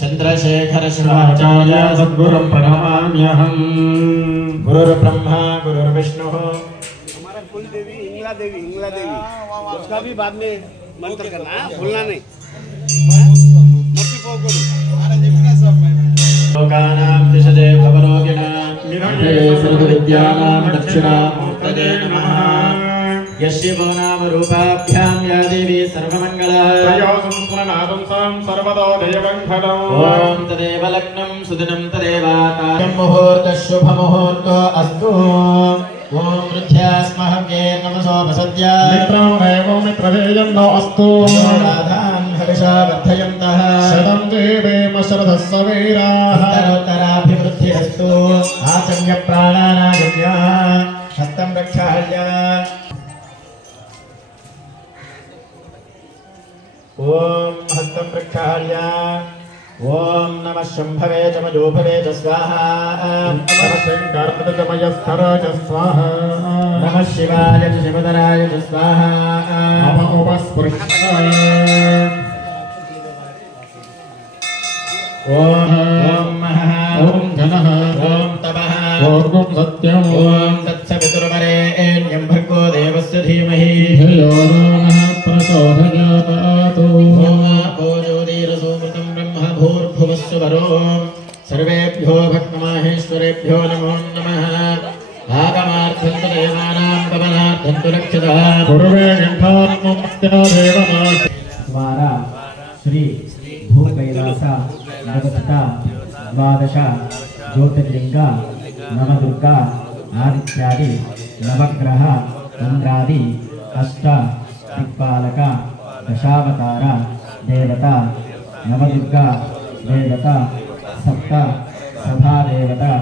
चंद्रशेखर शिवाचार्य सद्गुरुं प्रणमाम्यहं। गुरुर्ब्रह्मा गुरुर्विष्णुः। हमारा कुल देवी हिंगला देवी उसका भी बाद में मंत्र करना, भूलना नहीं। लोकानां दिशते भवरोगिणां निरते सर्वविद्यानां दक्षिणामूर्तये नमः। यशिवो नाम रूपाभ्यां या देवी सर्वमङ्गला सर्वतो देवङ्घनम्। ॐ तदेव लग्नं सुदिनं तदेवातायं मुहूर्तः शुभमुहूर्तो अस्तु। ॐ वृद्ध्यास्महव्ये नमसोपसद्य मित्रं वैवो मित्रवेयं नो अस्तु। राधां हर्षा वर्धयन्तः शतं देवेम शरदः सवीराः। उत्तरोत्तराभिवृद्धिरस्तु। आचम्य प्राणानागम्य हस्तं रक्षाल्य। ओम हस्तं प्रक्षाल्य। ओम नमः शंभवे चमजोभवे च स्वाहा। नमः शंकरमयस्कराय च स्वाहा। नमः शिवाय च शिवधराय च स्वाहा। नमः उपस्पृष्टाय। ओम महः ओम जनः ओम तपः ओम सत्यम् ओम तत्सवितुर्वरेण्यं भर्गो देवस्य धीमहि धियो यो नः प्रचोदयात्। ओम भोजोदीरसोमृतं ब्रह्म भूर्भुवस्सुवरो। सर्वेभ्यो भक्तमाहेश्वरेभ्यो नमो नमः। आगमार्थं तु देवानां पवनार्थं तु रक्षितः पूर्वे गण्ठात्मत्यादेवनाथ द्वारा श्री भूकैलास नवदत्ता द्वादश ज्योतिर्लिंग नवदुर्गा आदित्यादि नवग्रह इंद्रादि अष्ट दिक्पालक दशावतार देवता नवदुर्गा देवता सप्त सभा देवता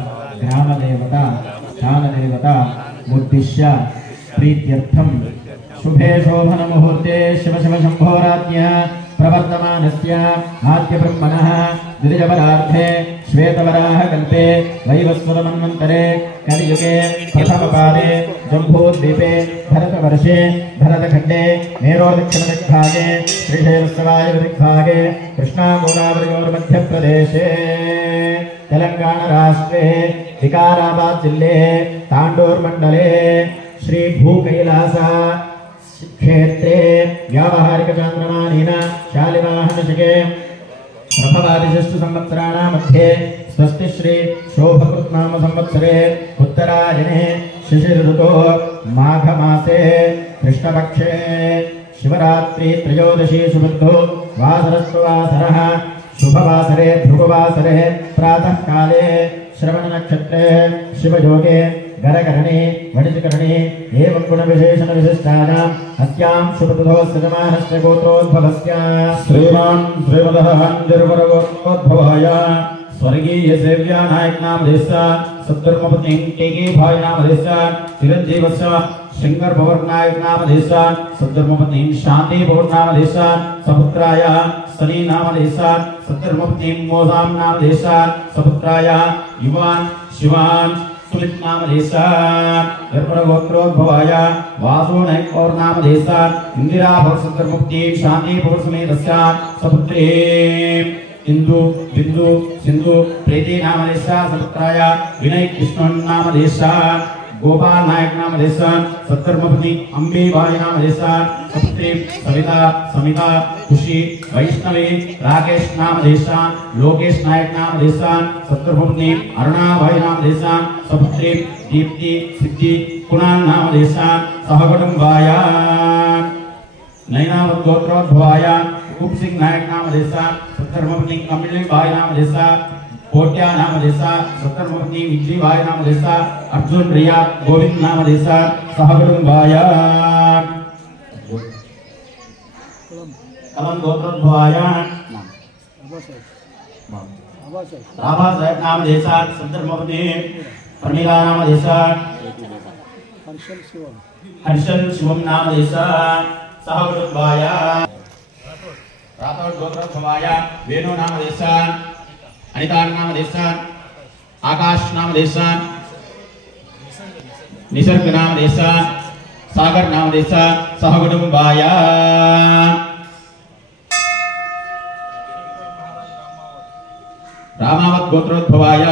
ग्राम देवता स्थान देवता उद्दिश्य प्रीत्यर्थम शुभे शोभन मुहूर्ते शिव शिव शंभोराज्ञ प्रवर्तमानस्य आद्य ब्रह्मणः द्विजपरार्थे श्वेतवराह कल्पे वैवस्वतमन्वन्तरे कलियुगे प्रथमपादे जम्बूद्वीपे भरतवर्षे भरतखण्डे मेरोदक्षिणदिग्भागे श्रीशैलस्यवायुर्दिग्भागे कृष्णागोदावरियोर्मध्यप्रदेशे तेलंगाणराष्ट्रे विकाराबाद जिल्ले तांडूर्मण्डले श्री भूकैलास क्षेत्रे व्यावहारिक चान्द्रमानेन शालिवाहनशके प्रभवादिषु संवत्सराणां मध्ये स्वस्ति श्री शोभकृत्नाम संवत्सरे उत्तरायणे शिशिरऋतो माघमासे कृष्णपक्षे शिवरात्रि त्रयोदशी शुभद्दो वासरस्वासरः शुभवासरे भृगुवासरे प्रातः काले श्रवण नक्षत्रे शिवयोगे गरकरणे वणिजकरणे एवं गुणविशेषण विशिष्टानां अस्यां शुभतुतो सजमानस्य गोत्रोद्भवस्य श्रीमान् श्रीमदः हंजर्वरगोत्रोद्भवाय स्वर्गीय सेव्या नायक नाम देशा सत्धर्मपत्नी टेके भाई नाम देशा चिरंजीवस्य शंकर भवर नायक नाम देशा सत्धर्मपत्नी शांति भवर नाम देशा सपुत्राय सनी नाम देशा सत्धर्मपत्नी मोजाम नाम देशा सपुत्राय युवान शिवान सुलित नाम देशा गोत्रोद्भवाय वासु नायक और नाम देशा इंदिरा भवर सत्धर्मपत्नी शांति भवर समेत सपुत्री इंदु बिंदु सिंधु प्रीति नाम देशा सपुत्राय विनय कृष्ण नाम देशा गोपाल नायक नाम देशा सत्धर्मपत्नी अंबे भाई नाम देशा सपुत्री सविता समिता खुशी वैष्णवी राकेश नाम देशा लोकेश नायक नाम देशा सत्धर्मपत्नी अरुणा भाई नाम देशा सपुत्री दीप्ति सिद्धि कुणाल नाम देशा सहकुटुंबाय नैनावत गोत्रोद्भवाय उपसिंह नायक नाम देशा सत्धर्मपत्नी कमली भाई नाम देशा कोट्या नाम देशा सत्धर्मपत्नी विजय भाई नाम देशा अर्जुन प्रिया गोविंद नाम देशा सहकुटुंबाय कलम गोत्रोद्भवाय राभा साहेब नाम देशा सत्धर्मपत्नी प्रमीला नाम देशा हर्षल शिवम नाम देशा सहकुटुंबाय राठौड़ गोत्रोद्भवाय वेणु नाम देशा अनिता नाम देशा आकाश नाम देशा निसर्ग नाम देशा सागर नाम देशा सहकुटुंबाय रामावत गोत्रोद्भवाय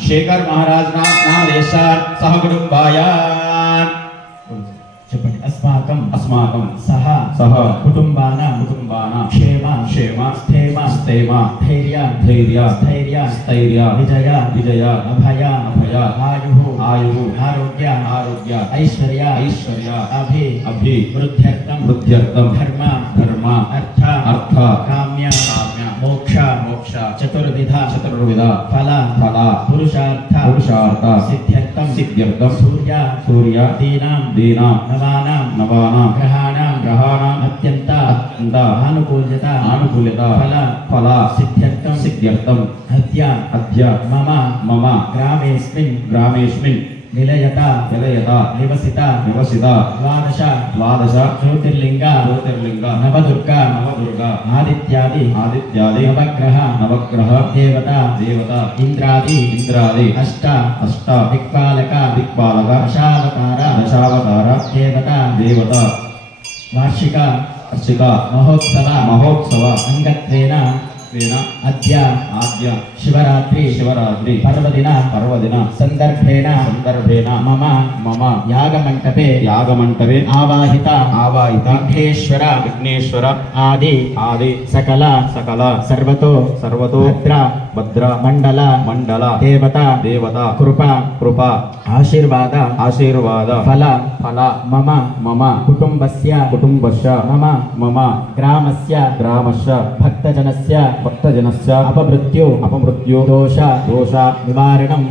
शेखर महाराज नामदेशात् सह कुटुंबाय చెప్పండి अस्माकं सह कुटुंबानां क्षेम स्थेम धैर्य विजय अभय आयुः आरोग्य ऐश्वर्य अभि वृद्ध्यर्थं धर्म अर्थ काम्य मोक्ष चतुर्विध फल पुरुषार्थ सिद्ध्यर्थं सूर्य दीनां नवानां ग्रहाणां अत्यंत अनुकूल्यता फल सिद्ध्यर्थं अद्य मम ग्रामेस्मिन् निलयता निवसिता 12 ज्योतिर्लिंग नवदुर्गा आदित्यादि नवग्रह देवता इंद्रादि अष्ट दिक्पालक दशावतार देवता वार्षिक महोत्सव अंगत्वेन अद्य शिवरात्रि पर्वदिन संदर्भेण मम यागमण्डपे आवाहित विघ्नेश्वर आदि सकल सर्वतो भद्र मंडल देवता कृपा आशीर्वाद फल मम कुटुंबस्य मम ग्रामस्य भक्तजनस्य अपमृत्यु दोष निवारणं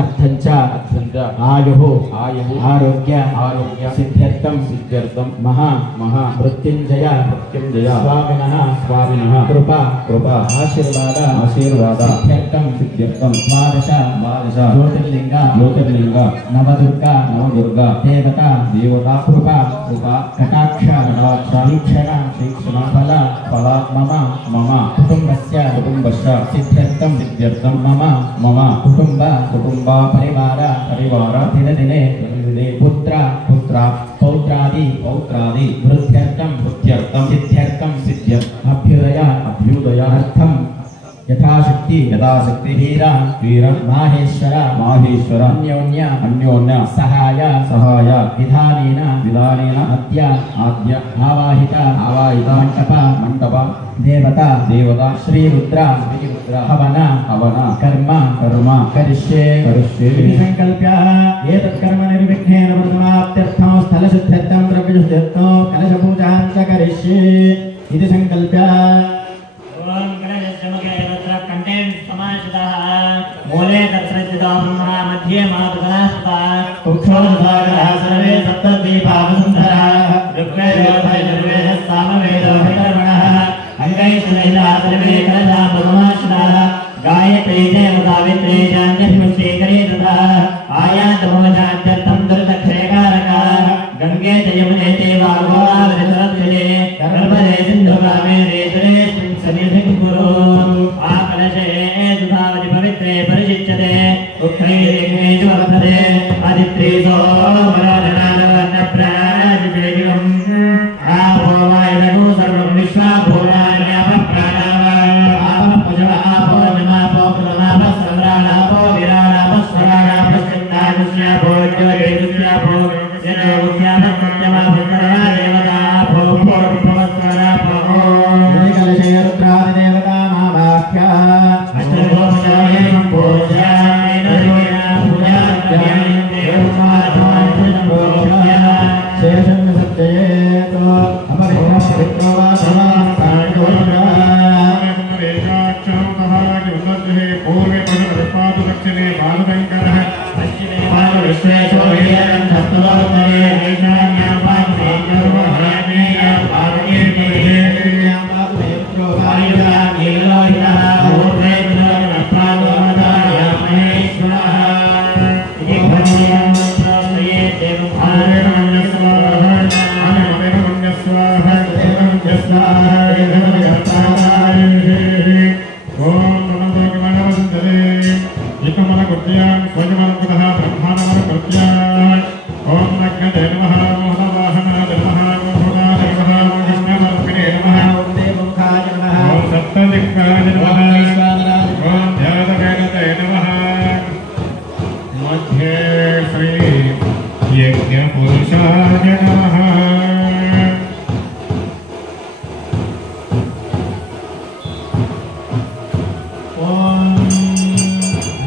अर्थञ्च आयुः आरोग्य सिद्ध्यर्थं महा मृत्युंजय स्वामिनः कृपा आशीर्वाद सिद्ध्यर्थं 12 ज्योतिर्लिंग नवदुर्गा देवता कृपा कटाक्ष वीक्षण फल मम कुटुंबस्य सिद्ध्यर्थं मम कुटुंब परिवार दिने पुत्र पौत्रादि वृद्ध्यर्थं सिद्ध्यर्थं अभ्युदय अर्थं यथाशक्ति वीर माहेश्वर अन्योन्य सहाय विधानेन अद्य आवाहित मंडप देवता श्रीरुद्र हवन कर्म करिष्ये संकल्प्य एतत् कर्म निर्विघ्नेन समाप्त्यर्थं स्थलशुद्ध्यर्थं द्रव्यशुद्ध्यर्थं कलशपूजां च करिष्ये इति संकल्प्य मूले तत्र ब्रह्मा मध्ये मातुलस्ता कुक्षोधारः सर्वे सप्तद्वीपावसुन्धरः ऋग्वेदोऽथर्वणः सामवेदोऽथर्वणः अंगैश्वर्यः सर्वे कलशापमाश्रः गायत्री देवतावित्रे जान्यभिमुष्टीकरे तथा आयातमोजात्यर्थं दुर्दक्षयकारकः गंगे च यमुने चैव गोदावरी गर्भदे सिन्धुगामे रेतुरेऽस्मिन् सन्निधिं कुरु आकलशे दुधावति पवित्रे परिचिच्यते उक्तैर्यज्ञेषु वर्धते आदित्रीसो वराजनादवर्णप्राजितेगिवम् आपो वायुरनु सर्वं विश्वाभूतान्यापप्राणाः आपः आपो नमापो कृतमापः सम्राणापो विराणापः स्वराणापः चिन्तानुष्यापो ज्योतिरुष्यापो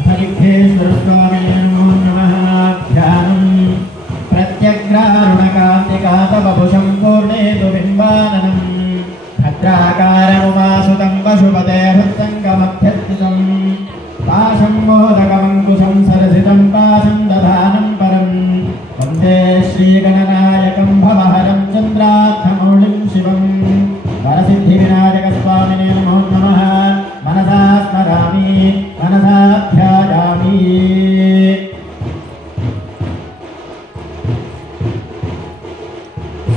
फलिक्षेश्वरस्वामिने नमो नमः। ध्यानं प्रत्यग्रारुणकान्तिकातवपुषं पूर्णेतु बिम्बाननं भद्राकारमुमासुतं पशुपते हृत्सङ्गमभ्यर्थितं पाशं मोदकमङ्कुशं सरसितं पाशं दधानं परं वन्दे श्रीगणनायकं भवहरं चन्द्रार्थमौलिं शिवं वरसिद्धिविनायकस्वामिने नमो नमः। मनसा स्मरामि मनसा ध्यायामि।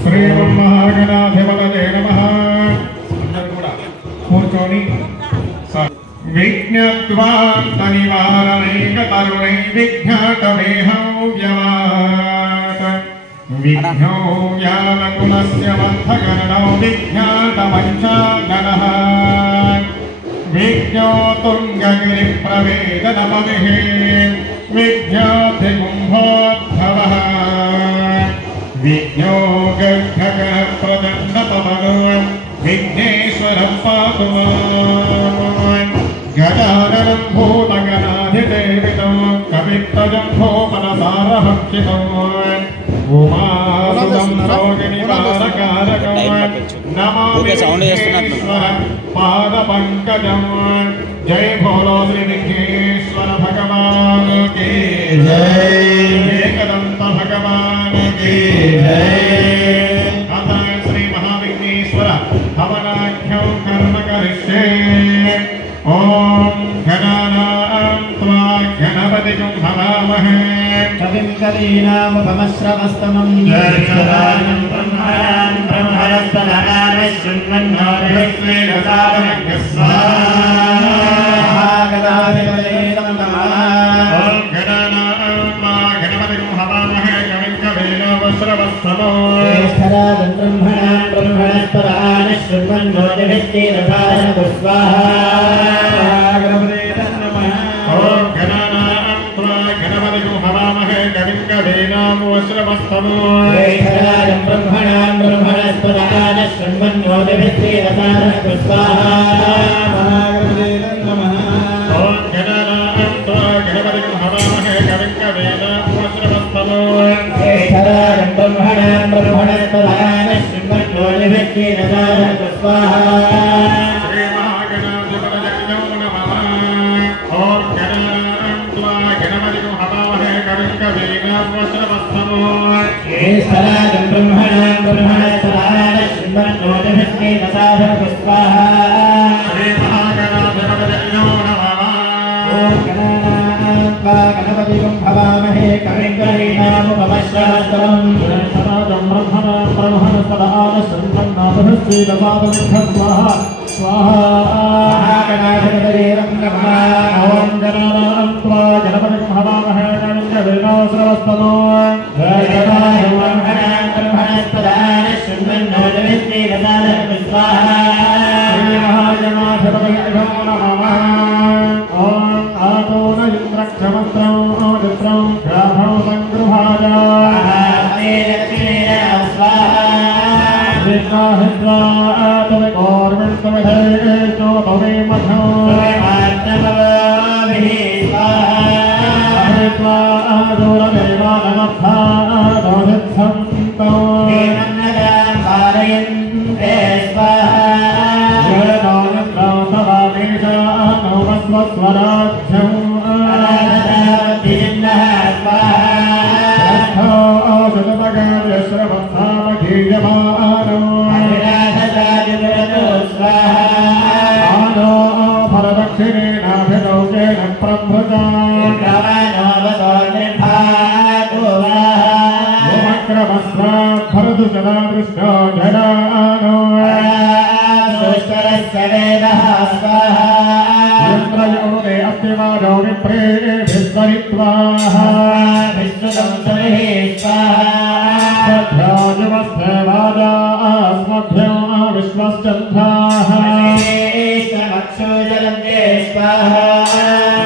श्री महागणाधिपतये नमः। కూర్చొని విజ్ఞత్వాంతనివారణైకతరుణై విజ్ఞాతమేహం వ్యవాత్ విఘ్నో వ్యానకులస్య వంధగణనో విజ్ఞాతమంచాగణః విజ్ఞో తుంగగిరిప్రవేదనపవిః విజ్ఞాధికుంభోద్భవः విజ్ఞో గర్భగः ప్రచండపవనో విఘ్నేశ్వరం పాతు మాం గజాననం భూతగణాధిదేవితం కవిత్తజంభో మనసారభక్షితం ఉమాసుతం రోగినివారకారకం నమామి విఘ్నేశ్వర పాదపంకజం జై భోలో శ్రీ విఘ్నేశ్వర భగవాన్ కీ జై ఏకదంత భగవాన్ కీ జై हवनाख्यं कर्म करिष्ये। ओम गणानां त्वा गणपतिं हवामहे कविं कवीनामुपमश्रवस्तमं जयशदानं ब्रह्मणां ब्रह्मणस्पदानां शृण्वन्नादिस्वेदसादनस्य स्वाहा गणाधिपतये नमः। ओम गणानां त्वा गणपतिं हवामहे कविं कवीनामुपमश्रवस्तमं जयशदानं ब्रह्मणां ब्रह्मणस्पदानां शृण्वन्नादिस्वेदसादनस्य स्वाहा गणपतये नमः। ओम गणानां त्वा गणपतिं हवामहे कविं कवीनामुपमश्रवस्तमं जयशदानं ब्रह्मणां ब्रह्मणस्पदानां शृण्वन्नादिस्वेदसादनस्य स्वाहा गणपतये नमः। ओम गणानां त्वा गणपतिं हवामहे कविं कवीनामुपमश्रवस्तमं जयशदानं ब्रह्मणां ब्रह्मणस्पदानां शृण्वन्नादिस्वेदसादनस्य स्वाहा। श्री महागणाधिपतये नमः। ओम गणानां त्वा गणपतिं हवामहे कविं कवीनामुपमश्रवस्तमं जयशदानं ब्रह्मणां ब्रह्मणस्पदानां शृण्वन्नादिस्वेदसादनस्य स्वाहा। श्री महागणाधिपतये नमः। ॐ गणानां त्वा गणपतिं हवामहे कविं कवीनामुपमश्रवस्तमं जयशदानं ब्रह्मणां ब्रह्मणस्पदानां शृण्वन्नादिस्वेदसादनस्य स्वाहा स्वाहा। महागणाधिपतये नमः। ओम गणानां त्वा गणपतिं हवामहे कविं कवीनामुपमश्रवस्तमं जयशदानं ब्रह्मणां ब्रह्मणस्पदानां शृण्वन्नादिस्वेदसादनस्य स्वाहा। श्री महागणाधिपतये नमः। ओम आतो न इन्द्रक्षमस्त्रं आदित्रं ग्राभं संगृहाय विद्वाहित्वा आतविकोर्विन्तविधे चोतवे मठो आदित्वा आदूरदेवानमर्था आदोधित्सन्तो जयदानिन्द्रं सवामेशा नौमस्वस्वराज्यं परदक्षिणेनाभिलौकेन प्रभृता भरतु सदा दृष्टो जनानो यन्त्रयोगे अस्तिवादो विप्रेभिस्वरित्वा सध्याजुमस्तेवादा अस्मभ्यो विश्वश्चन्द्राः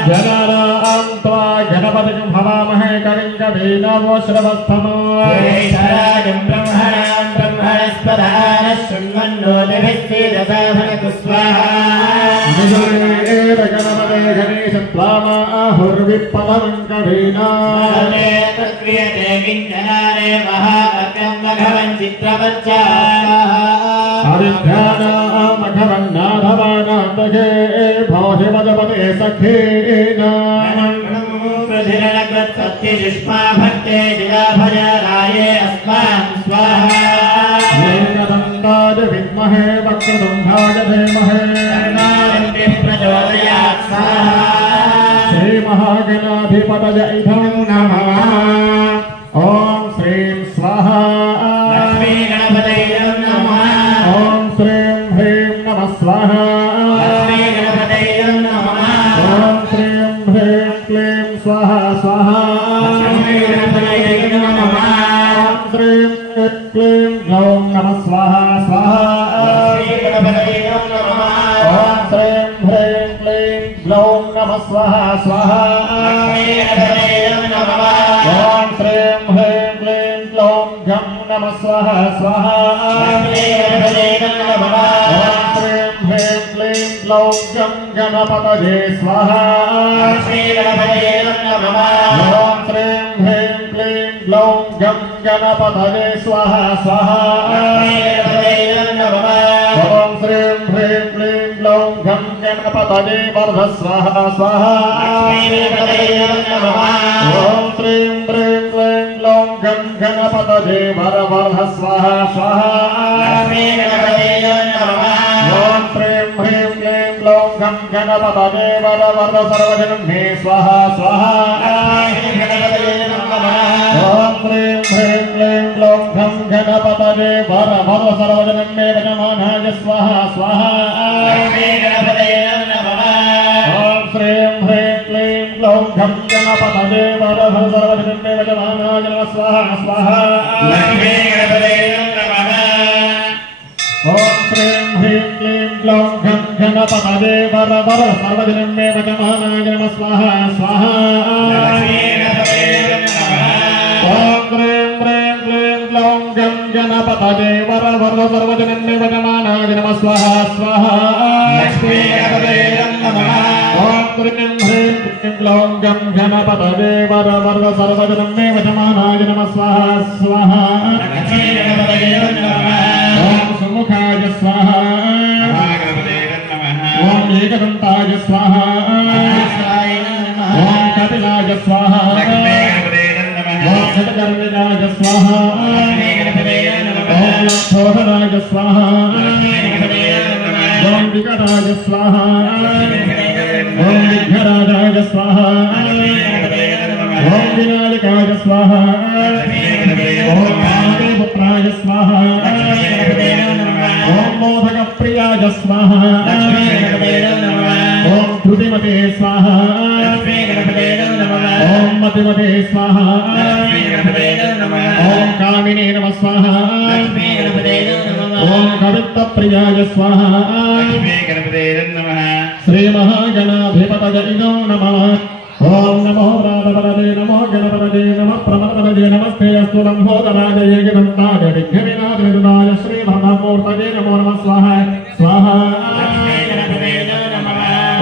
जनानां त्वा गणपतिं हवामहे कविं कवीनामुपमश्रवस्तमं जयशदानं ब्रह्मणां ब्रह्मणस्पदानां शृण्वन्नादिस्वेदसादनस्य स्वाहा। गणेश त्वामाहुर्विप्पलमङ्करीना तत्क्रियते किञ्चनारे महाकर्कं मघवन् चित्रवच्चा हरिध्यानामघवन्नाधवानान्तके भौहिमजपते सखेना प्रधिरणकृत्सत्यजुष्मा भक्ते जिलाभजराये अस्मान् स्वाहा एकदन्ताय विद्महे वक्रतुण्डाय धीमहि प्रचोदयात् स्वाहा श्रीमहागणाधिपतये इदं नमः ॐ श्रीं स्वाहा लक्ष्मी गणपतये नमः ॐ श्रीं ह्रीं नमः स्वाहा लक्ष्मी गणपतये नमः ॐ श्रीं ह्रीं क्लीं स्वाहा स्वाहा लक्ष्मी गणपतये नमः ॐ श्रीं क्लीं ग्लौं नमः स्वाहा स्वाहा लक्ष्मी गणपतये नमः ॐ श्रीं ह्रीं क्लीं ग्लौं नमः स्वाहा स्वाहा लक्ष्मी गणपतये नमः ॐ श्रीं ह्रीं क्लीं ग्लौं घं नमः स्वाहा स्वाहा लक्ष्मी गणपतये नमः ॐ श्रीं ह्रीं क्लीं ग्लौं घं गणपतये स्वाहा लक्ष्मी गणपतये नमः ॐ श्रीं ह्रीं क्लीं ग्लौं घं गणपतये स्वाहा स्वाहा लक्ष्मी गणपतये नमः ॐ श्रीं ह्रीं क्लीं ग्लौं घं गणपतये वर्ध स्वाहा स्वाहा लक्ष्मी गणपतये नमः ॐ श्रीं ह्रीं क्लीं ग्लौं घं गणपतये वर्ध स्वाहा स्वाहा लक्ष्मी गणपतये नमः ॐ श्रीं ह्रीं क्लीं ग्लौं घं गणपतये वर्ध सर्वजनं मे स्वाहा स्वाहा लक्ष्मी गणपतये नमः ॐ श्रीं ह्रीं क्लीं ग्लौं घं गणपतये वर्ध सर्वजनं मे गजमानाय स्वाहा स्वाहा लक्ष्मी गणपतये नमः ॐ श्रीं ह्रीं क्लीं ग्लौं घं गणपतये वर्ध सर्वजनं मे गजमानाय स्वाहा स्वाहा लक्ष्मी गणपतये नमः ॐ श्रीं ह्रीं क्लीं ग्लौं घं गणपतये वर्ध सर्वजनं मे गजमानाय स्वाहा स्वाहा लक्ष्मी गणपतये नमः ॐ क्रीं ह्रीं क्लीं ग्लौं घं गणपतये वर्ध सर्वजनं मे गजमानाय स्वाहा स्वाहा लक्ष्मी गणपतये नमः ॐ क्रीं ह्रीं क्लीं ग्लौं घं गणपतये वर्ध सर्वजनं मे गजमानाय स्वाहा स्वाहा लक्ष्मी गणपतये नमः ॐ सुमुखाय स्वाहा ॐ एकदन्ताय स्वाहा ॐ कपिलाय स्वाहा ॐ जटकर्णिकाय स्वाहा ॐ शोधनाय स्वाहा ॐ विकटाय स्वाहा ॐ विघ्नराजाय स्वाहा ॐ विनायकाय स्वाहा ॐ महादेवपुत्राय स्वाहा ॐ मोदकप्रियाय स्वाहा ॐ धृतिमते स्वाहा ॐ मतिमते स्वाहा ॐ कामिने नमः स्वाहा ॐ कवित्वप्रियाय स्वाहा श्रीमहागणाधिपतये नमः ॐ नमो प्रातपदये नमो गणपतये नमः प्रमदपदये नमस्ते अस्तु लम्बोदराय गणपताय विघ्नविनाशाय श्रीभद्रमूर्तये नमो नमः स्वाहा स्वाहा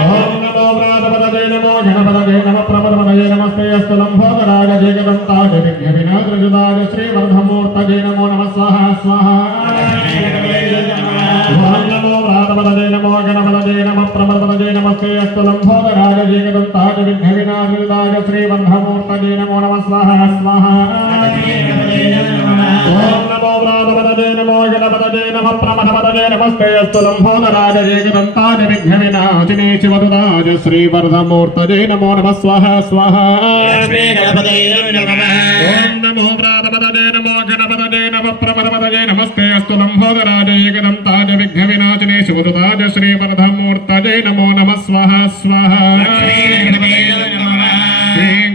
ॐ नमो प्रातपदये नमो गणपतये नमः प्रमदपदये नमस्ते अस्तु लम्बोदराय गणपताय विघ्नविनाशाय श्रीभद्रमूर्तये नमो नमः स्वाहा स्वाहा नमो प्रातपदये नमो गणपतये नमः प्रमदपदये नमस्ते अस्तु लम्बोदराय जयगदन्ताय विघ्नविनाशाय श्रीबन्धमूर्तये नमो नमः स्वाहा स्वाहा ॐ नमो प्रातपदये नमो गणपतये नमः प्रमदपदये नमस्ते अस्तु लम्बोदराय जयगदन्ताय विघ्नविनाशिने शिवदुताय श्रीवर्धमूर्तये नमो नमः स्वाहा स्वाहा लक्ष्मी गणपतये नमः ॐ नमो प्रातपदये नमो गणपतये नमः प्रमदपदये नमस्ते अस्तु लम्बोदराय जयगदन्ताय विघ्नविनाशिने शिवदुताय श्रीवर्धमूर्तये नमो नमः स्वाहा स्वाहा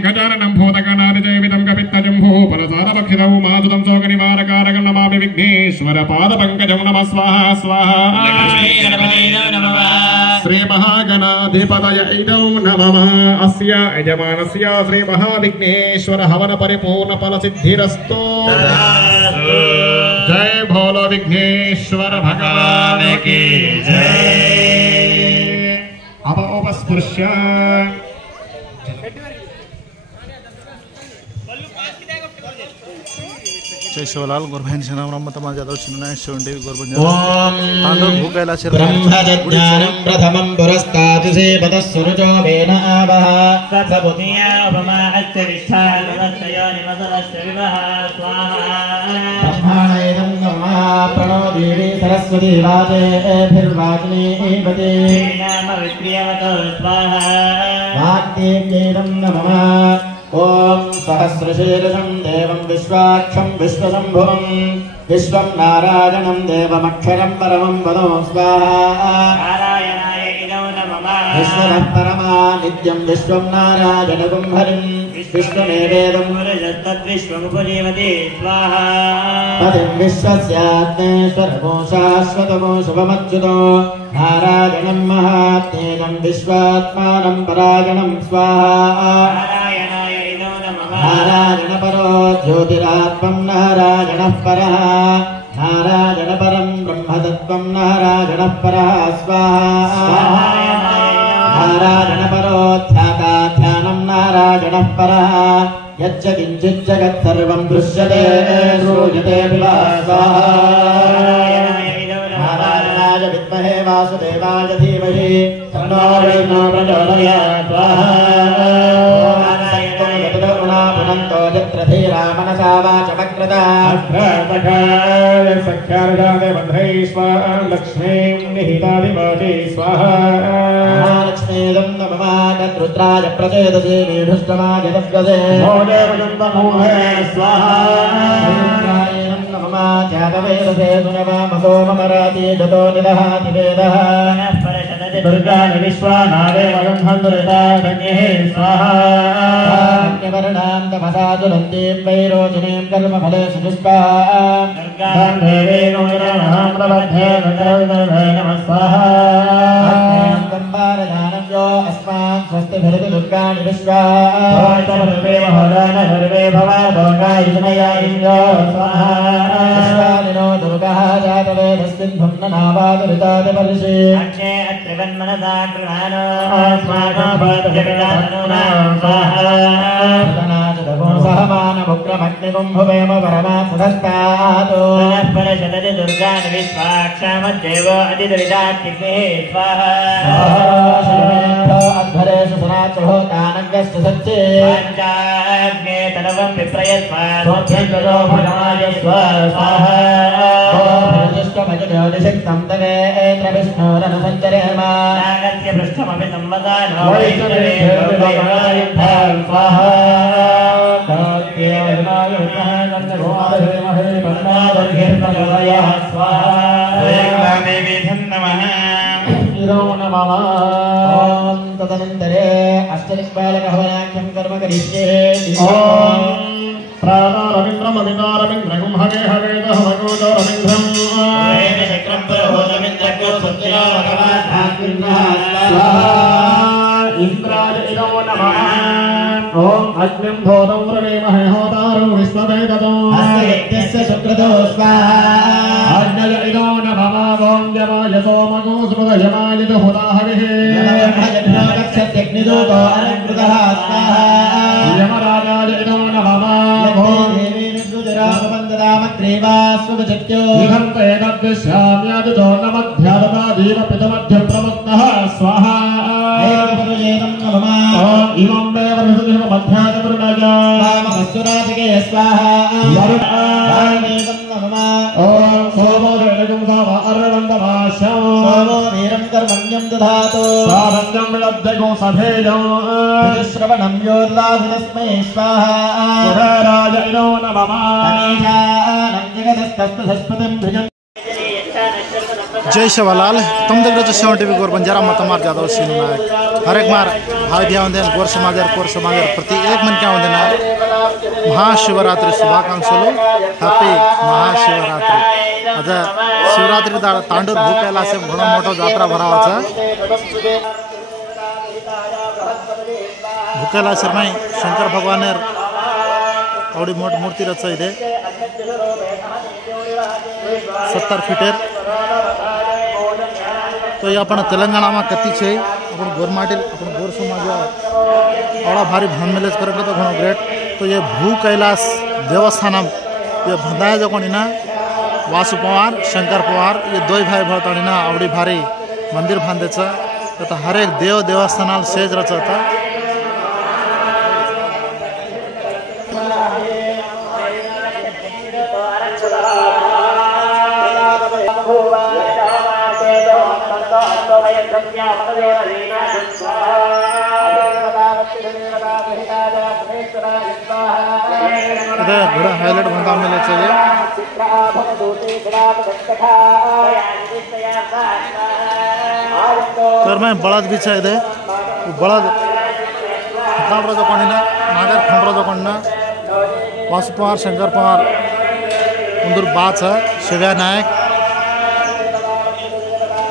गजाननं भूतगणादिजयविदं कपित्तजम्भो फलसारभक्षितौ माधुतं शोकनिवारकारकं नमामि विघ्नेश्वर पादपङ्कजं नमः स्वाहा स्वाहा श्रीमहागणाधिपतये नमः अस्य यजमानस्य श्रीमहाविघ्नेश्वर हवन परिपूर्ण फलसिद्धिरस्तु जय भोलो विघ्नेश्वर भगवान की जय। अपोपस्पृश्य जय शिवलाल गोरबंज नाम तमाम जादव चिन्नाय शिवंदेवी गोरबंज ओम तांडव भूकैला शरण ब्रह्मज्ञानं प्रथमं पुरस्तात् सेवतः सुरुचो वेन आवः सत्सबुद्धिया उपमा अस्य विष्ठालवस्तयो निमसलस्य विवः स्वाहा ब्रह्माणैनं नमः प्रणो देवी सरस्वती वाचेभिर्वाचिनीवते नाम विक्रियवतो स्वाहा वाग्देव्यैनं नमः ओम सहस्रशीर्षं देवं विश्वाक्षं विश्वशम्भुवं विश्वं नारायणं देवमक्षरं परमं वदो स्वाहा नारायणाय इदौ नमः विश्वतः परमा नित्यं विश्वं नारायणगुं हरिं विश्वमेवेदं तद्विश्वमुपजीवति स्वाहा पतिं विश्वस्यात्मेश्वरमो शाश्वतमो शुभमच्युतो नारायणं महात्मेनं विश्वात्मानं परायणं स्वाहा नारायणाय इदौ नमः नारायणपरो ज्योतिरात्मं नारायणः परः नारायणपरं ब्रह्मतत्त्वं नारायणः परः स्वाहा नारायणपरोऽध्यात्मं नारायणः परः यच्च किञ्चित् जगत्सर्वं दृश्यते श्रूयते स्वाहा नारायणाय विद्महे वासुदेवाय धीमहि तन्नो विष्णुः प्रचोदयात् स्वाहा पुनन्तो यत्र धीरामनसा वाचमकृता लक्ष्मीं निहितादिवादे स्वाहा महालक्ष्मीदं नमः तद्रुद्राय प्रचेदसे मेढुष्टमाय तस्कसे स्वाहा नमः जातवेदसे सुनवामसो ममराति जतो निदहाति वेदः दुर्गानि विश्वानादेवं हन्तुरिताधन्ये स्वाहा वर्णां तपसा ज्वलन्तीं वैरोचनीं कर्मफलेषु पुष्पां दुर्गादेवेनो नमः प्रबद्धे नमः स्वाहा यो अस्मान् स्वस्तिभिरति दुर्गाणि विश्वा सर्वे महोदय सर्वे भवादोगायिनया इन्द्रो स्वाहा दुर्गः जातवेदस्मिन् भुम्ननावादुरितादिपर्षि अक्षे अत्रिवन्मनसा कृणानो अस्माकं स्वाहा सहमानमुग्रमग्निकुम्भवेम परमासुधस्तात् परशतति दुर्गानि विश्वाक्षामद्देवो अतिदुरिताग्निः स्वाहा अध्वरेषु सनाचहोतानग्रश्च सच्चे पञ्चाग्ने तनवं विप्रयस्वा स्वभ्यङ्गो भगवाय स्वाहा ज्योतिषिक्तं तवेत्र विष्णोरनुसञ्चरेम नागस्य पृष्ठमपि संवदानो स्वाहा तदनन्तरे अष्टदिक्पालकहवनाख्यं कर्म करिष्ये प्राणो रवीन्द्रमवितारविन्द्रगुं हवे हवेदः भगवतो रवीन्द्रम् इन्द्राय इदो नमः ॐ अग्निं भूतं व्रवीमहे होतारो विश्ववेदतो यज्ञस्य सुकृतो स्वाहा अग्नय इदो नमः ॐ यमाय सोमगो सुमदयमाय हुता हविः यज्ञोगच्छत्यग्निदूतो अलङ्कृतः स्वाहा यमराजाय इदो नमः इहन्ते नद्यश्याम्यादितो नमध्याददादीवपितमध्यप्रमत्तः स्वाहा इमं मे वर्षदिव मध्यादवृणज स्वाहा ॐ सोमो रेणुं साम अर्वन्दमाशं सोमो वीरं कर्मण्यं दधातु स्वारण्यं लब्धगो सभेजं श्रवणं योल्लाभिनस्मै स्वाहा कुबेराय इदो नमः जय शिवलाल तुम देख रहे हो सेवन टीवी गोरबंजारा मतमार जादव सिंह नायक हर एक मार भाई भी आउंदे गोर समाज प्रति एक मन क्या आउंदे महाशिवरात्रि शुभाकांक्षलु हैप्पी महाशिवरात्रि अद शिवरात्रि तांडूर भूकैला से घणो मोटो जात्रा भरावाचा भूकैला शर्मा शंकर भगवान आवडी मोठ मूर्ती रच ಇದೆ 70 फीटेर तो ये अपन तेलंगाना में कति है अपन गोरमाटिल अपन गोर समाज और भारी भान मिलेज करके तो घणो ग्रेट। तो ये भू कैलाश देवस्थानम ये भंदाया जो कोनी ना वासु पवार शंकर पवार ये दो भाई भरतानी ना आवड़ी भारी मंदिर बांधेचा तो हर एक देव देवस्थानाल सेज रचता। बड़ा हाईलाइट बंदा मिले चाहिए तर मैं बड़द भी चाहिए बड़द खंडरा जो कोणी ना नागर खंडरा जो कोणी ना वासु पवार शंकर पवार उंदूर बाच शिव्या नायक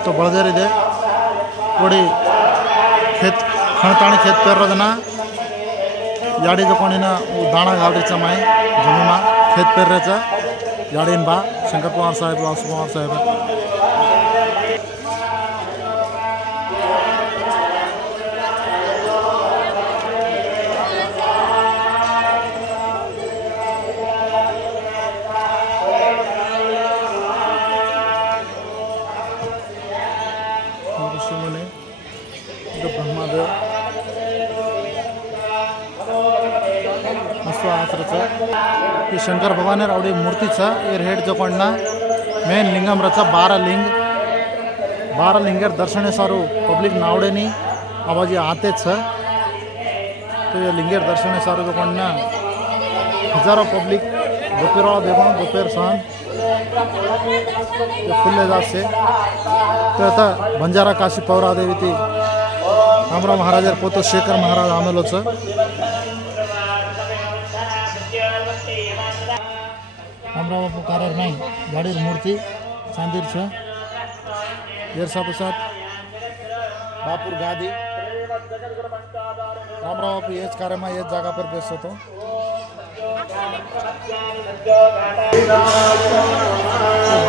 तो बड़देर ಇದೆ कोड़ी खेत खणताणी खेत पेरना याडी जो कोणी ना दाणा घालरीचा माय जमीमा खेत पेररेचा याडीन बा शंकर पवार साहेब वासु पवार साहेब ब्रह्मादेव ये शंकर भगवान आवड़ी मूर्ति ये हेड जो कोणना मेन लिंगम रचा 12 लिंगर दर्शने सारू पब्लिक नावड़ेनी आवाजी आते तो ये लिंगर दर्शने सारू जो कोणना हजारों पब्लिक दोपहर वाला देखो दोपहर शाम फुल से तो बंजारा काशी पौरा देवी थी रामराव महाराज पोतो शेखर महाराज आमेलो रामराव पुकार नहीं गाड़ी मूर्ति चांदीर ये साथ बापुर गादी रामराव ये कार्य में ये जगह पर बेस तो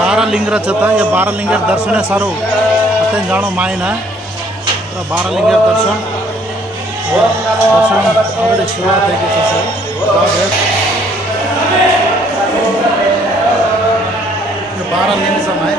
12 लिंग रचता ये 12 लिंग दर्शन सारू अत्यंत जानो मायना 12 लिंग दर्शन ऑलरेडी शुरुआत है ये 12 लिंग समय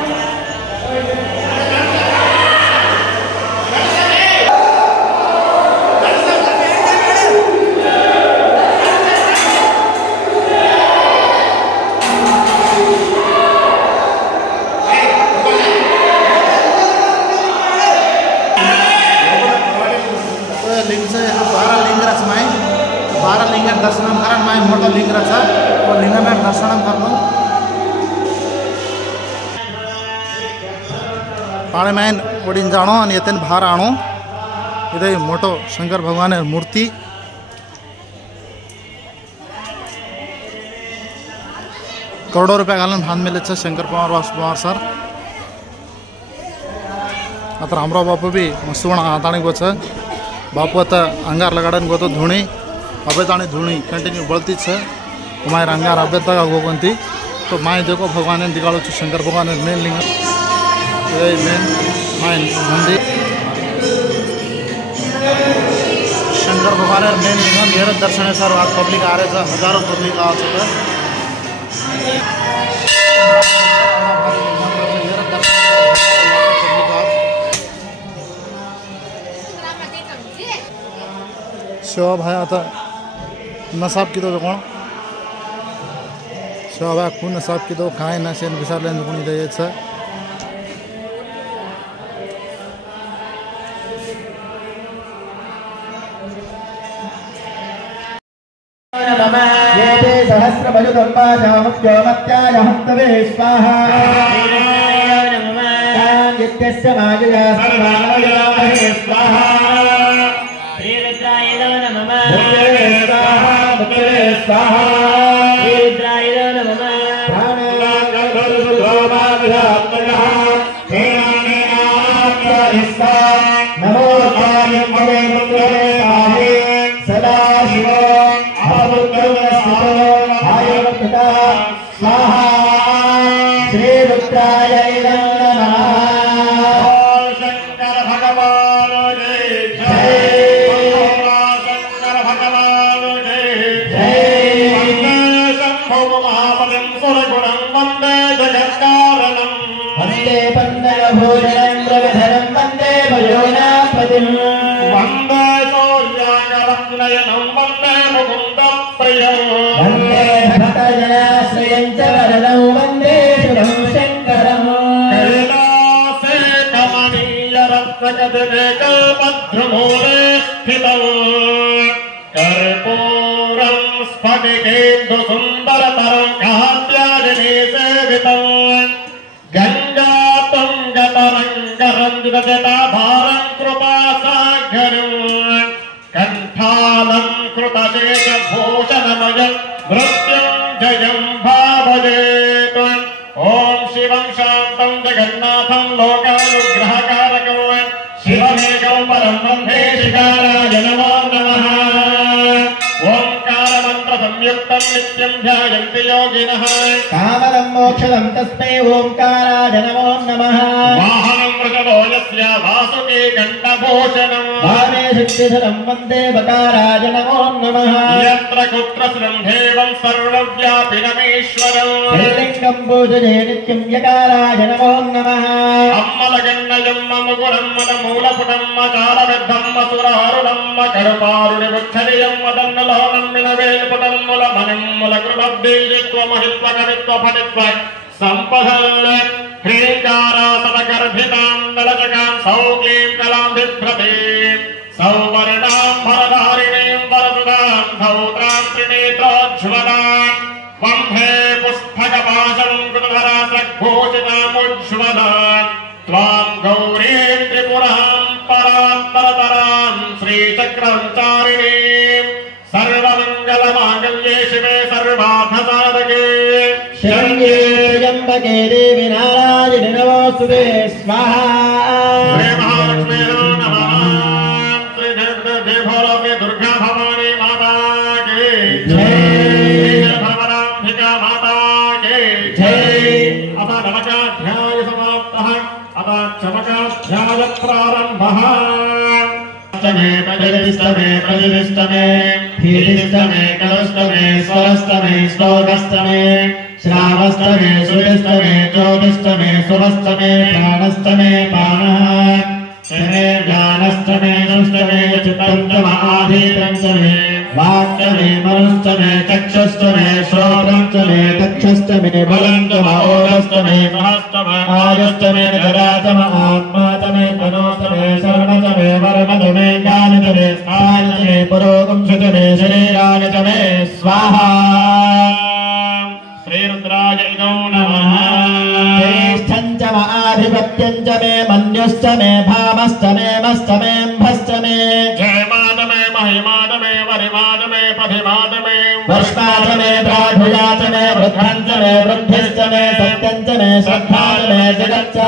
दर्शन कर मोटो लिंग रचा और लिंग में दर्शन कर पाने में ओडिन जानो ये भार आणो इधे मोटो शंकर भगवान मूर्ति करोड़ों रुपया घालन भान मिले शंकर पवार वासु पवार सर आता रामराव बापू भी मस्तवण आताणी गो बापू आता अंगार लगाड़न गो तो धूणी अबे तानी धूणी कंटिन्यू बढ़ती है मायर अंगार अबे तक होगंती तो माए देखो भगवान दिखाड़ो शंकर भगवान मेन लिंग मेन माय मंदिर शंकर भगवान मेन लिंग मेरे दर्शन सर आज पब्लिक आ रहे हजारों पब्लिक आ शिवा भाई आता नसाब की तो कौन शिवा भाई खून नसाब की तो खाए ना से विचार लेने को नहीं दे सहस्रभजुदम्बाजामुद्योमत्याजहन्तवे स्वाहा नित्यस्य मायया सर्वाणमहे स्वाहा स्वाहा नमो सदा शिवो स्वाहा श्री रुद्राय नमः। शंकर भगवान जय। नयनं वन्दे मुकुन्दप्रियं वन्दे भक्तजनाश्रयं च वरदं वन्दे शुभं शङ्करम् कैलासे कमनीयरत्नगदिने कल्पद्रुमूले स्थितम् कर्पूरं स्फटिकेन्दुसुन्दरतरं कात्यायनी सेवितम् गङ्गातुङ्गतरङ्गरञ्जितजटाभारं कृपासागरम् कण्ठालं कृतशेषभूषणमयं मृत्युञ्जयं भावयेत् ॐ शिवं शान्तं जगन्नाथं लोकानुग्रहकारकं शिवमेकं परं वन्दे शिकाराय नमो नमः ओंकारमन्त्रसंयुक्तं नित्यं ध्यायन्ति योगिनः कामदं मोक्षदं तस्मै ओंकाराय नमो नमः वाहनं वृषभो यस्य वासुकी कण्ठभूषणम् वामे सिद्धिधरं वन्दे बकाराय नमो नमः यत्र कुत्र देवं सर्वव्यापिनमीश्वरम् श्रीलिङ्गं पूजये नित्यं यकाराय नमो नमः अम्मलगण्डयं मुकुरं मदमूलपुटं मचालबद्धं मसुरारुणं मकरुपारुणिमुच्छनियं मदन्नलोनं मिनवेल्पुटं मुलमनिं मुलकृपब्दीजित्वमहित्वकवित्वफटित्व सम्पदल् ह्रीकारासनगर्भितां नलचकां सौक्लीं कलां बिभ्रतीं सौवर्णां भरधारिणीं वरदुदां धौत्रां त्रिनेत्रोज्ज्वलां वम्भे पुस्तकपाशं कृतधरा सद्भूषितामुज्ज्वलां त्वां गौरीं त्रिपुरां परात्परतरां श्रीचक्रचारिणीं सर्वमङ्गलमाङ्गल्ये शिवे सर्वार्थसाधके शरण्ये त्र्यम्बके देवी नारायणि नमोऽस्तुते स्वाहा श्री महालक्ष्मी नमः श्री देवभोले दुर्गा भवानी माता की जय भवरांबिका माता की जय अथ नवकाध्याय समाप्तः अथ चमकाध्याय प्रारम्भः अष्टमे पजरिष्टमे प्रजरिष्टमे भीतिष्टमे कलष्टमे स्वरष्टमे श्लोकष्टमे श्रावष्टमे सुरिष्टमे ज्योतिष्टमे सुभष्टमे प्राणष्टमे पाणः शमे ज्ञानष्टमे दुष्टमे चित्तञ्चमाधीतञ्चमे वाक्यमे मनुष्टमे चक्षुष्टमे श्रोत्रञ्चमे दक्षष्टमे बलञ्चमोदष्टमे महष्टमे आयष्टमे जरातम आत्मातमे तनोतमे शरणतमे वरमतमे ज्ञानतमे स्थायतमे पुरोगंशतमे शरीरायतमे स्वाहा श्रीरुद्राय नमः ज्येष्ठञ्च महाधिपत्यञ्च मे मन्युश्च मे भामश्च मे मश्च मे जय मातमे महिमातमे वरिमातमे पथिमातमे वर्ष्मात मे प्राधुयात मे वृद्धञ्च मे वृद्धिश्च मे सत्यञ्च मे श्रद्धाञ्च मे जगच्च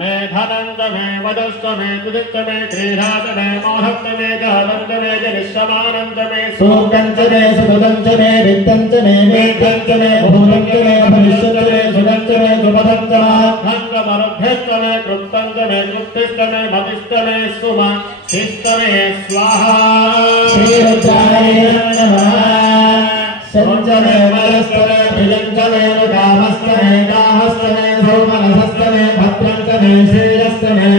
मे धनञ्च मे वदश्च मे तुदिश्च मे क्रीडाच मे मोहश्च मे जातञ्च मे जनिष्यमानञ्च मे सूर्यञ्च मे सुकृतञ्च मे विद्यञ्च मे वेद्यञ्च मे भूतञ्च मे भविष्यञ्च मे सुदञ्च मे सुपदञ्च मार्थञ्च मरुद्धश्च मे कृप्तञ्च मे कृप्तिश्च मे भविष्यश्च मे सुमतिश्च मे स्वाहा श्रीरुद्राय नमः सञ्च मे वरश्च मे प्रियञ्च मे कामश्च मे गाहश्च मे सौमनसश्च मे भद्रञ्च मे श्रेयश्च मे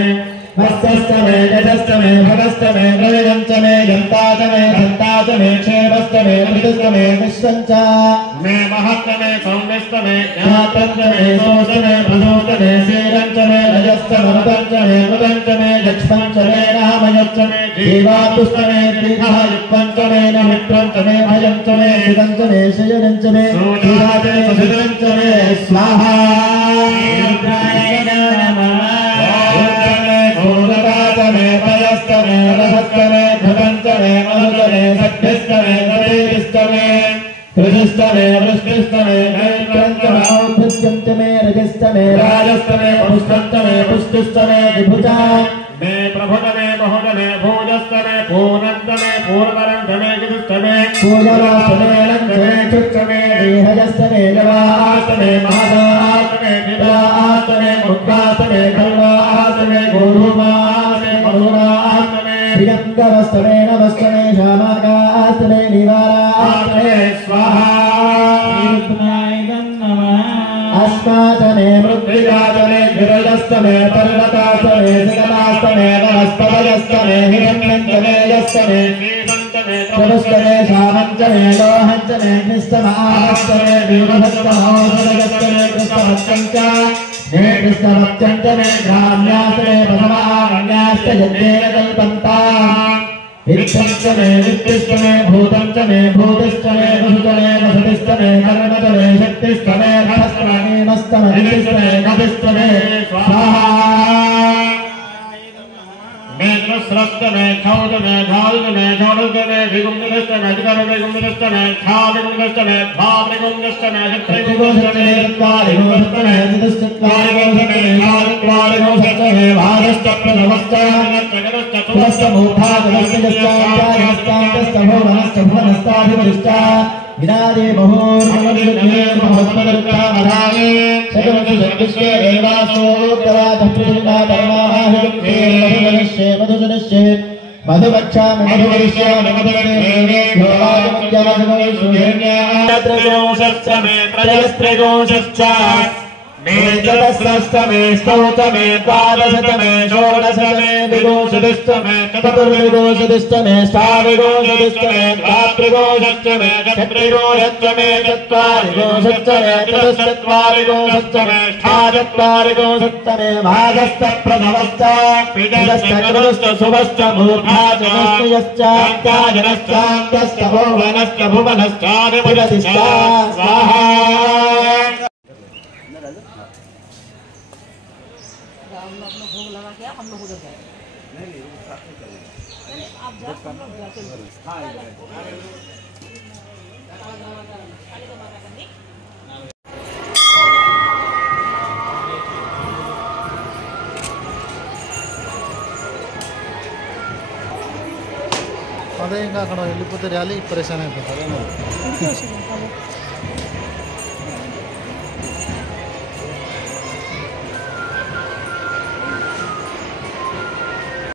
वत्सश्च मे यशश्च मे भगश्च मे प्रविदञ्च मे यन्ताच मे धन्ताच मे क्षेमश्च मे अमृतश्च मे विश्वञ्च मे महश्च मे सौम्यश्च मे ज्ञातञ्च मे सोश्च मे प्रसोश्च मे श्रीरञ्च मे लयश्च मरुतञ्च मे मुदञ्च मे लक्ष्मञ्च मे रामयश्च मे जीवातुश्च मे त्रिधः युक्तञ्च मे न मित्रञ्च मे भयञ्च मे सुतञ्च मे शयनञ्च मे सुधाच मे सुधरञ्च मे स्वाहा रुद्राय नमः भूतदाच मे पयश्च मे रसश्च मे घृतञ्च मे मधुश्च मे सख्यश्च मे सदेविश्च मे कृषिश्च मे वृष्टिश्च मे नैत्रञ्च मे औद्धत्यञ्च मे रजश्च मे राजश्च मे पुष्टञ्च मे पुष्टिश्च मे विभुजा मे प्रभुज मे बहुज मे भोजश्च मे पूर्णञ्च मे पूर्वरञ्च मे गिरिश्च मे पूजराश्च मे लञ्च मे चुच्च मे देहजश्च मे जवाश्च मे महदाश्च मे पिताश्च मे मुद्राश्च मे खल्वाश्च मे गोधूमाश्च मे मधुराश्च मे प्रियङ्करश्च मे नमश्च मे श्यामाकाश्च मे निवाराश्च मे स्वाहा अस्माच मे मृत्तिकाच मे गिरजश्च मे पर्वताश्च मे शिखराश्च मे वनस्पतयश्च मे हिरण्यञ्च मे यश्च मे शीतञ्च चतुष्टमे शामञ्चमे लोहञ्चमे निष्ठमाहश्चमे वीरभद्रमोदगश्चमे कृष्णभक्त्यञ्च मे कृष्णभक्त्यञ्चमे ग्राम्याश्चमे प्रथमारण्याश्च यज्ञेन कल्पन्ताम् इच्छञ्चमे नित्यश्चमे भूतञ्चमे भूतिश्चमे वसुचमे वसतिश्चमे कर्मचमे शक्तिश्चमे धनश्चमे नीमश्चमे नितिश्चमे गतिश्चमे स्वाहा मेघस्रस्तमे खौजमे घालजमे घालजमे विगुम्भस्तमे विगुम्भस्तमे खाविगुम्भस्तमे भाविगुम्भस्तमे शत्रुगुम्भस्तमे त्वारिगुम्भस्तमे चिदश्चत्वारिगुम्भस्तमे भावित्वारिगुम्भस्तमे भागश्चप्रथमश्चानश्चगरश्चतुरश्चमूर्धागरश्चयश्चान्तागरश्च भुवनश्च विनादे मुहूर्तमनुज्ञे महस्मदृत्तामधाये सगमसुजन्विश्वे देवासो उत्तराधप्रतिमा परमाहिते मधुजनिष्ये मधुवक्षामि मधुवरिष्यामि मधुवरे त्रयोदशमे त्रयस्त्रिगोंशश्च मे चतस्रस्तमे स्तौतमे द्वादशतमे षोडशतमे विगोषदिष्टमे चतुर्विगोषदिष्टमे षाविगोषदिष्टमे द्वात्रिगोषच्चमे चत्रिगोषच्चमे चत्वारिगोषच्चमे चतुश्चत्वारिगोषच्चमे षाचत्वारिगोषच्चमे भागस्तप्रथमश्च पितरश्च कृतश्च शुभश्च मूर्धा च नष्टयश्चान्ताजनश्चान्तश्च भुवनश्च भुवनश्चाधिपतिश्च स्वाहा भोग लगा के हम लोग उधर जाए आप जा हम लोग जाते అదే ఇంకా అక్కడ వెళ్ళిపోతే ర్యాలీ పరేషాన్ అయిపోతుంది.